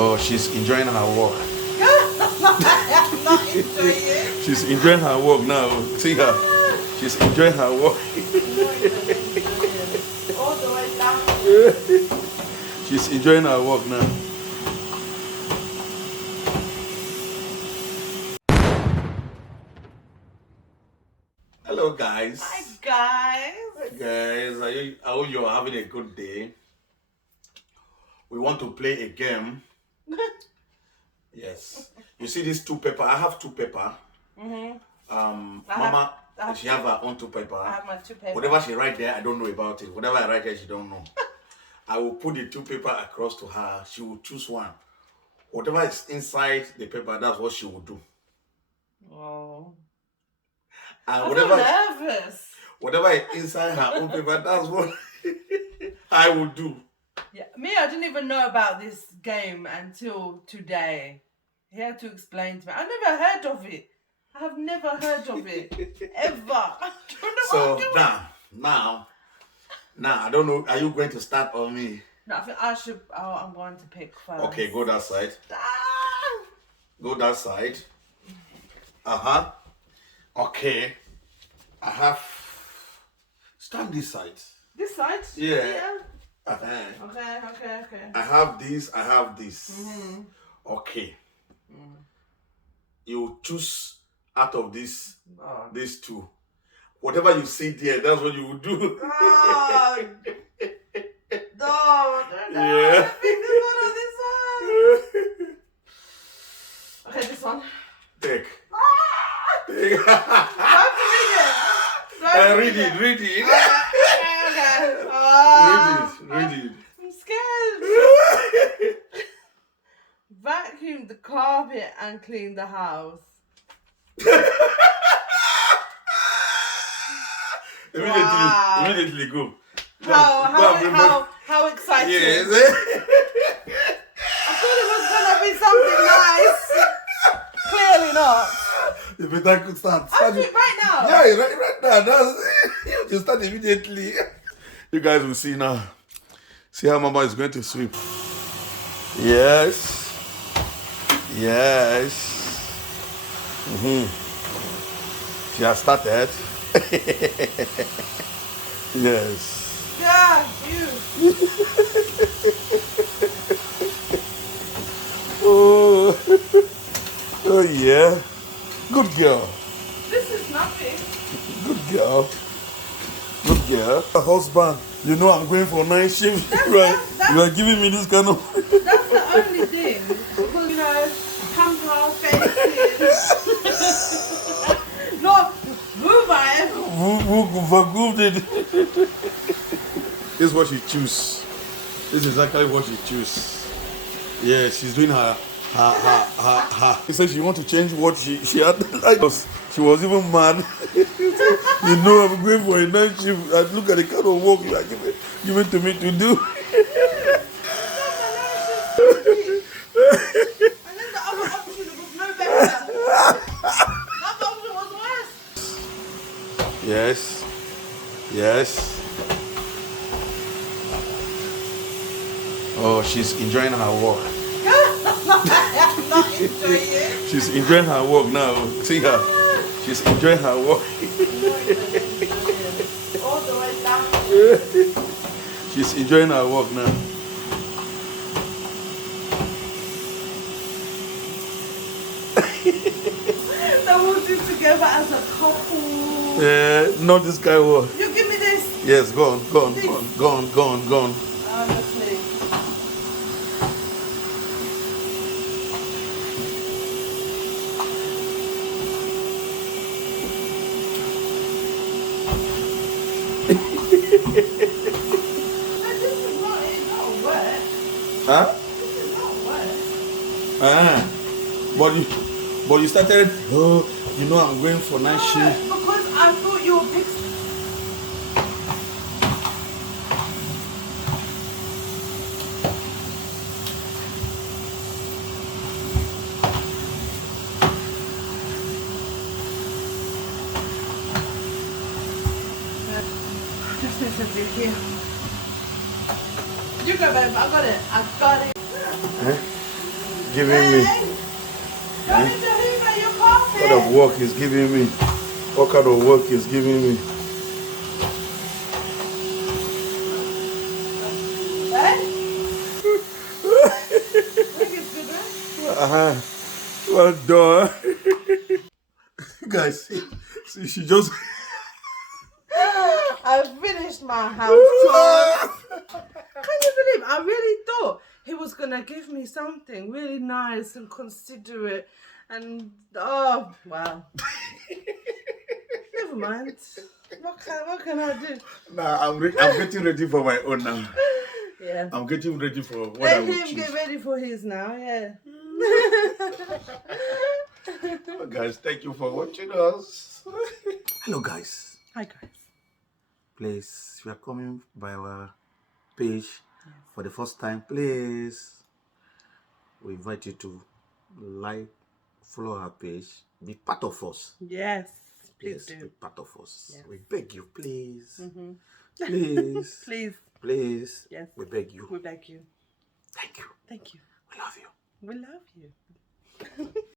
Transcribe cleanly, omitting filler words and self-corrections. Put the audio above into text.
Oh, she's enjoying her walk. I'm not enjoying it. She's enjoying her walk now. See her. She's enjoying her walk. All the way down. She's enjoying her walk now. Hello guys. Hi guys. Hi guys. I hope you're having a good day. We want to play a game. Yes. You see these two paper? I have two paper. Mama, she have her own two paper. I have my two paper. Whatever she write there, I don't know about it. Whatever I write there, she don't know. I will put the two paper across to her. She will choose one. Whatever is inside the paper, that's what she will do. Oh. And I'm whatever, nervous. whatever is inside her own paper, that's what I will do. Yeah, I didn't even know about this game until today. He had to explain to me. I never heard of it. I have never heard of it. Ever. I don't know So what I'm doing. now, I don't know. Are you going to start on me? No, I think I should. Oh, I'm going to pick first. Okay, go that side. Ah! Go that side. Okay. I have. Stand this side. This side? Yeah. Okay. I have this. I have this. Mm-hmm. Okay. You choose out of these two. Whatever you see there, that's what you will do. Oh. No. Yeah. I pick this one or this one. Okay, this one. Take. Take. Take. I have to read it. Read it. Okay. Read it. I'm scared. Vacuum the carpet and clean the house. Immediately go. How exciting. Yes. I thought it was gonna be something nice. Clearly not. You better start. I'll do it right now. Yeah, right now. You start immediately. You guys will see now. See how Mama is going to sweep. Yes. She has started. Yes. Yeah, you. Oh yeah. Good girl. This is nothing. Good girl. A husband. You know I'm going for night shift. Right? You are giving me this kind of. That's the only thing. Because, come to our faces. No, move on. This is what she choose. This is exactly what she choose. Yeah, she's doing her. She said she want to change what she had. She was even mad. You know I'm going for a night shift. I look at the kind of work you are giving to me to do. And then the other option was no better. The other option was worse. Yes. Oh, she's enjoying her walk. I'm not enjoying it. She's enjoying her walk now. See her. She's enjoying her walk. All the way down. She's enjoying her walk now. They will do together as a couple. Not this guy walk. You give me this. Yes, go on. Honestly. This is not wet. Huh? This is not wet. But you started. Oh, I'm going for night shift. Because I thought you were fixed. Just need to do here. You go, babe. I got it. Eh? giving me? Tell me to hoover your What kind of carpet. work he's giving me? What kind of work he's giving me? Eh? Look, it's good, huh? Well done. Guys, see, she just. I finished my house chores. Can you believe? I really thought he was gonna give me something really nice and considerate, and oh wow. Never mind. What can I do? Nah, I'm getting ready for my own now. Yeah. I'm getting ready for what Let I will him choose. get ready for his now. Yeah. Oh, guys, thank you for watching us. Hello, guys. Hi guys. Please, if you are coming by our page for the first time, please, we invite you to like, follow our page, be part of us. Yes. Please Yes, be do. part of us. Yes. We beg you, please. Mm-hmm. Please. Please. Please. Yes. We beg you. We beg you. Thank you. Thank you. We love you. We love you.